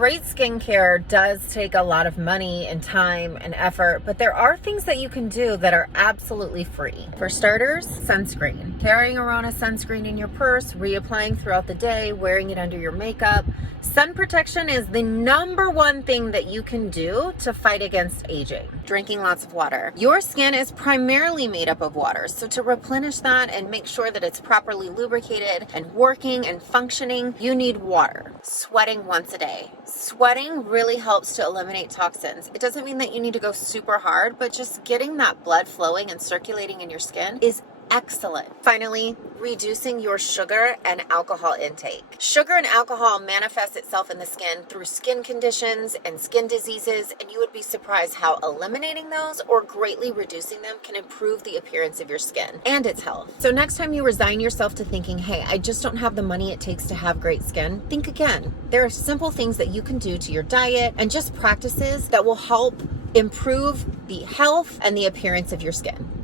Great skincare does take a lot of money and time and effort, but there are things that you can do that are absolutely free. For starters, sunscreen. Carrying around a sunscreen in your purse, reapplying throughout the day, wearing it under your makeup. Sun protection is the number one thing that you can do to fight against aging. Drinking lots of water. Your skin is primarily made up of water, so to replenish that and make sure that it's properly lubricated and working and functioning, you need water. Sweating once a day. Sweating really helps to eliminate toxins. It doesn't mean that you need to go super hard, but just getting that blood flowing and circulating in your skin is excellent. Finally, reducing your sugar and alcohol intake. Sugar and alcohol manifests itself in the skin through skin conditions and skin diseases, and you would be surprised how eliminating those or greatly reducing them can improve the appearance of your skin and its health. So next time you resign yourself to thinking, hey, I just don't have the money it takes to have great skin, think again. There are simple things that you can do to your diet and just practices that will help improve the health and the appearance of your skin.